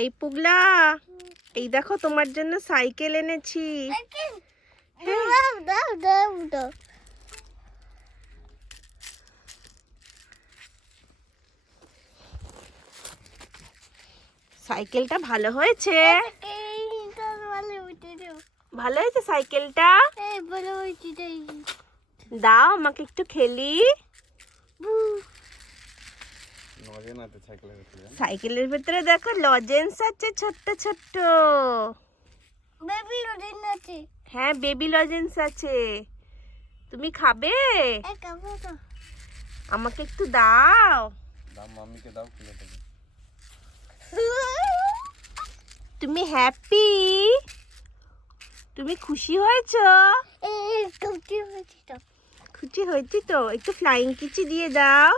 এই পুগলা, এই দেখো তোমার জন্য সাইকেল এনেছি। সাইকেলটা ভালো হয়েছে? ভালো হয়েছে সাইকেলটা? দাও আমাকে একটু খেলি। সাইকেলের ভেতরে দেখো লজেন্স আছে, ছোট্ট ছোট্ট। হ্যাঁ, বেবি লজেন্স আছে। তুমি খাবে? আমাকে একটু দাও। তুমি হ্যাপি? তুমি খুশি হয়েছো? খুশি হয়েছি তো? একটু ফ্লাইং কিসি দিয়ে দাও।